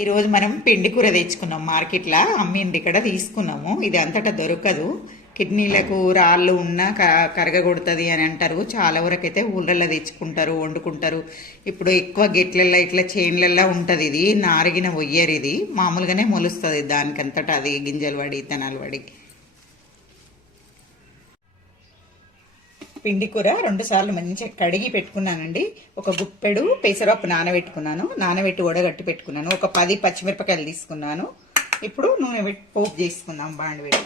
ఈరోజు మనం పిండి కూర తెచ్చుకున్నాం. మార్కెట్లో అమ్మింది ఇక్కడ తీసుకున్నాము. ఇది అంతటా దొరకదు. కిడ్నీలకు రాళ్ళు ఉన్నా కరగగొడుతుంది అని అంటారు. చాలా వరకు అయితే ఊళ్ళల్లో తెచ్చుకుంటారు, వండుకుంటారు. ఇప్పుడు ఎక్కువ గెట్లల్లో ఇట్లా చేన్లల్లో ఉంటుంది. ఇది నారిగిన వయ్యరు. ఇది మామూలుగానే మొలుస్తుంది. దానికంతటా అది గింజలు పడి విత్తనాలు పడి. పిండి కూర 2 సార్లు మంచిగా కడిగి పెట్టుకున్నానండి. ఒక గుప్పెడు పెసరపప్పు నానబెట్టుకున్నాను. నానబెట్టి వడగట్టి పెట్టుకున్నాను. ఒక 10 పచ్చిమిరపకాయలు తీసుకున్నాను. ఇప్పుడు నూనె పెట్టి పోపు చేసుకుందాం. బాండి పెట్టి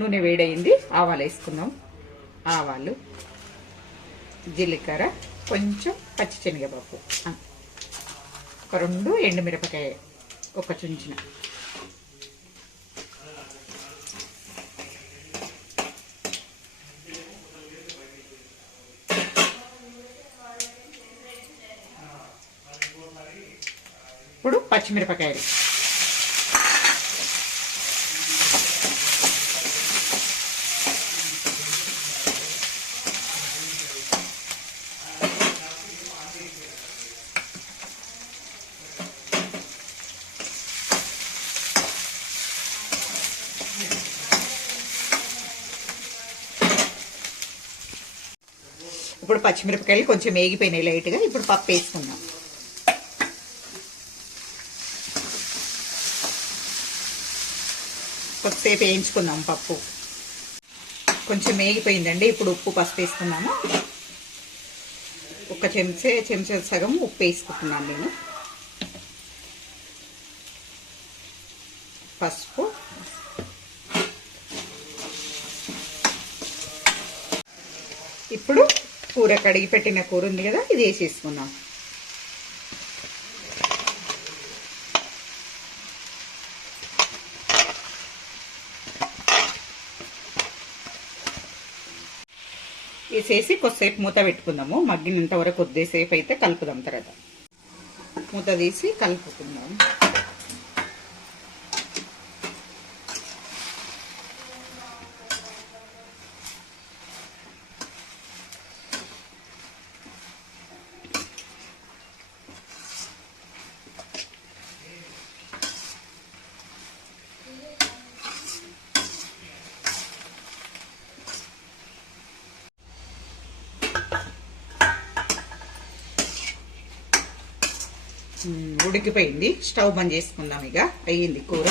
నూనె వేడయింది. ఆవాలు వేసుకుందాం. ఆవాలు, జీలకర్ర, కొంచెం పచ్చిశనగపప్పు, ఒక 2 ఎండుమిరపకాయ, ఒక చుంచిన. ఇప్పుడు పచ్చిమిరపకాయలు, ఇప్పుడు పచ్చిమిరపకాయలు కొంచెం వేగిపోయినాయి లైట్గా. ఇప్పుడు పప్పు వేసుకుందాం. కొద్దిసేపు వేయించుకుందాం పప్పు. కొంచెం వేగిపోయిందండి. ఇప్పుడు ఉప్పు, పసుపు వేసుకున్నాము. ఒక చెంచా సగం ఉప్పు వేసుకుంటున్నాను నేను. పసుపు, ఇప్పుడు కూర కడిగి పెట్టిన కూర ఉంది కదా, ఇది వేసేసుకుందాం. వేసేసి కొద్దిసేపు మూత పెట్టుకుందాము. మగ్గినంత వరకు కొద్దిసేపు అయితే కలుపుదాం. తర్వాత మూత తీసి కలుపుకుందాం. ఉడికిపోయింది. స్టవ్ బంద్ చేసుకుందాం. ఇక అయ్యింది కూర.